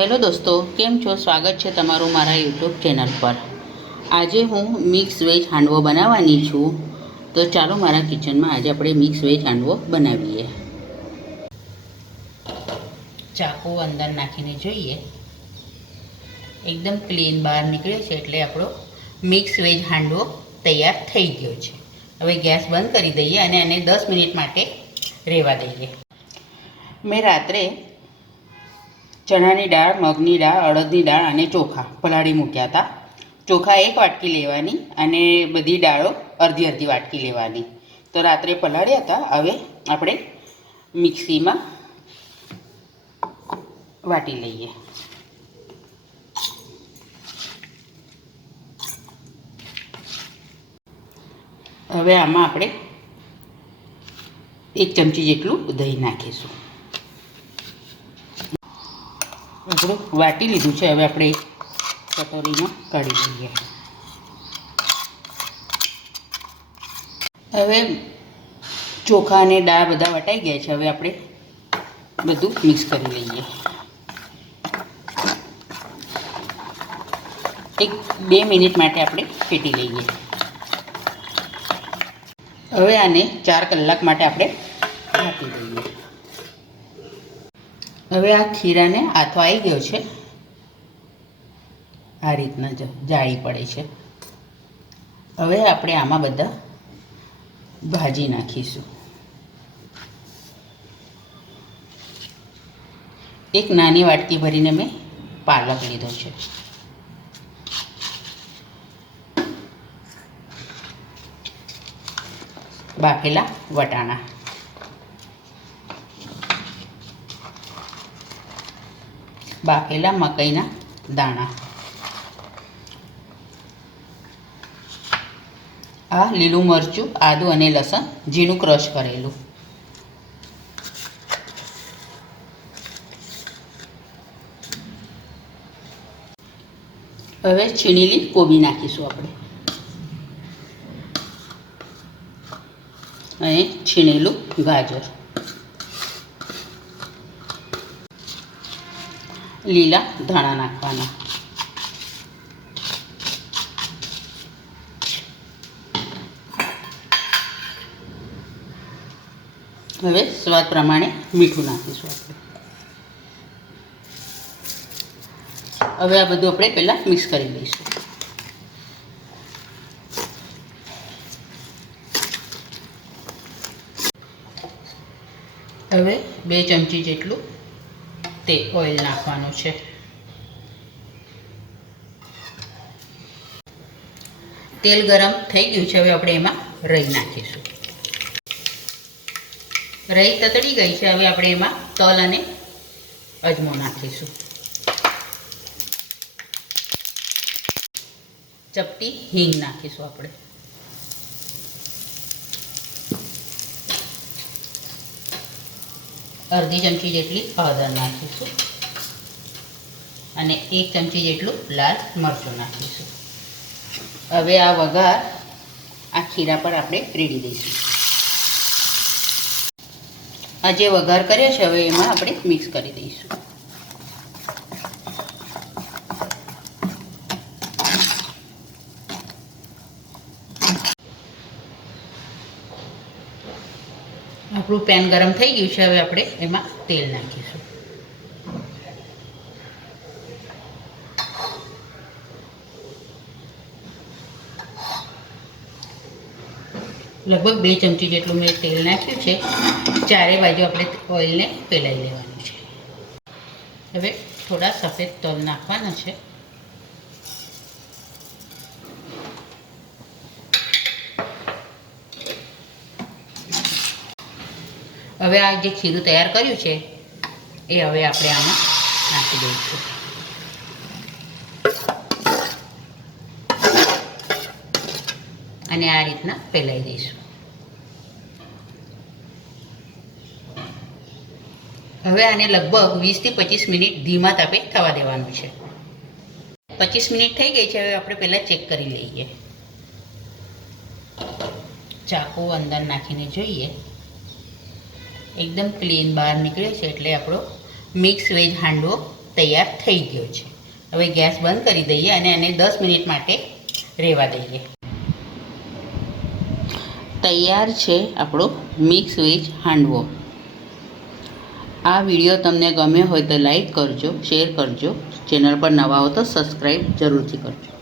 Hello દોસ્તો, કેમ છો? સ્વાગત છે તમારું મારા યુટ્યુબ ચેનલ પર। આજે હું મિક્સ વેજ હાંડવો બનાવવાની છું। તો ચાલો મારા કિચનમાં આજે આપણે મિક્સ વેજ હાંડવો બનાવીએ। ચાકુ અંદર નાખીને જોઈએ, એકદમ ક્લીન બહાર નીકળે છે એટલે આપણો મિક્સ વેજ હાંડવો તૈયાર થઈ ગયો છે। હવે ગેસ બંધ કરી દઈએ અને એને 10 મિનિટ માટે રહેવા દઈએ। મેં રાત્રે ચણાની દાળ, મગની દાળ, અડદની દાળ અને ચોખા પલાળી મૂક્યા હતા। ચોખા 1 વાટકી લેવાની અને બધી દાળો અડધી વાટકી લેવાની। તો રાત્રે પલાળ્યા હતા, હવે આપણે મિક્સીમાં વાટી લઈએ। હવે આમાં આપણે 1 ચમચી જેટલું દહીં નાખીશું। આપણે વાટી લીધું છે, હવે આપણે કટોરીમાં કાઢી લઈએ। હવે ચોખા અને દાળ બધા વટાઈ ગયા છે, હવે આપણે બધું મિક્સ કરી લઈએ। 1-2 મિનિટ માટે આપણે ફેટી લઈએ। હવે આને 4 કલાક માટે આપણે ઢાંકી દઈએ। હવે આ ખીરાને આથો આવી ગયો છે, આ રીતના જાળી પડે છે। હવે આપણે આમાં બધા ભાજી નાખીશું। 1 નાની વાટકી ભરીને મેં પાલક લીધો છે। બાફેલા વટાણા, બાફેલા મકાઈના દાણા, આ લીલું મરચું, આદું અને લસણ ઝીણું ક્રશ કરેલું, હવે છીણેલી કોબી નાખીશું આપણે, અને છીણેલું ગાજર, લીલા ધાણા નાખવાના, હવે સ્વાદ પ્રમાણે મીઠું નાખીશું આપણે। હવે આ બધું આપણે પહેલાં મિક્સ કરી લઈશું। હવે 2 ચમચી જેટલું ઓઇલ નાખવાનું છે। તેલ ગરમ થઈ ગયું છે, હવે આપણે એમાં રાઈ નાખીશું। રાઈ તતડી ગઈ છે, હવે આપણે એમાં તલ અને અજમો નાખીશું। ચપટી હિંગ નાખીશું આપણે, અડધી ચમચી જેટલી હળદર નાખીશું અને 1 ચમચી જેટલું લાલ મરચું નાખીશું। હવે આ વઘાર આ ખીરા પર આપણે રેડી દઈશું। આ જે વઘાર કર્યો છે, હવે એમાં આપણે મિક્સ કરી દઈશું। આપણું પેન ગરમ થઈ ગયું છે, હવે આપણે એમાં તેલ નાખીશું। લગભગ 2 ચમચી જેટલું મેં તેલ નાખ્યું છે। ચારે બાજુ આપણે ઓઇલને ફેલાવી લેવાનું છે। હવે થોડા સફેદ તલ નાખવાના છે। હવે આ જે ખીરું તૈયાર કર્યું છે એ હવે આપણે આમાં નાખી દઈશું। અને આ રીતના ફેલાવી દઈશું। હવે આને લગભગ 20 થી 25 મિનિટ ધીમા તાપે થવા દેવાનું છે। 25 મિનિટ થઈ ગઈ છે, હવે આપણે પહેલાં ચેક કરી લઈએ। ચાકુ અંદર નાખીને જોઈએ, એકદમ ક્લીન બહાર નીકળે છે એટલે આપણો મિક્સ વેજ હાંડવો તૈયાર થઈ ગયો છે. હવે ગેસ બંધ કરી દઈએ અને એને 10 મિનિટ માટે રહેવા દઈએ. તૈયાર છે આપણો મિક્સ વેજ હાંડવો. આ વિડીયો તમને ગમ્યો હોય તો લાઈક કરજો, શેર કરજો. ચેનલ પર નવા હો તો સબસ્ક્રાઈબ જરૂરથી કરજો.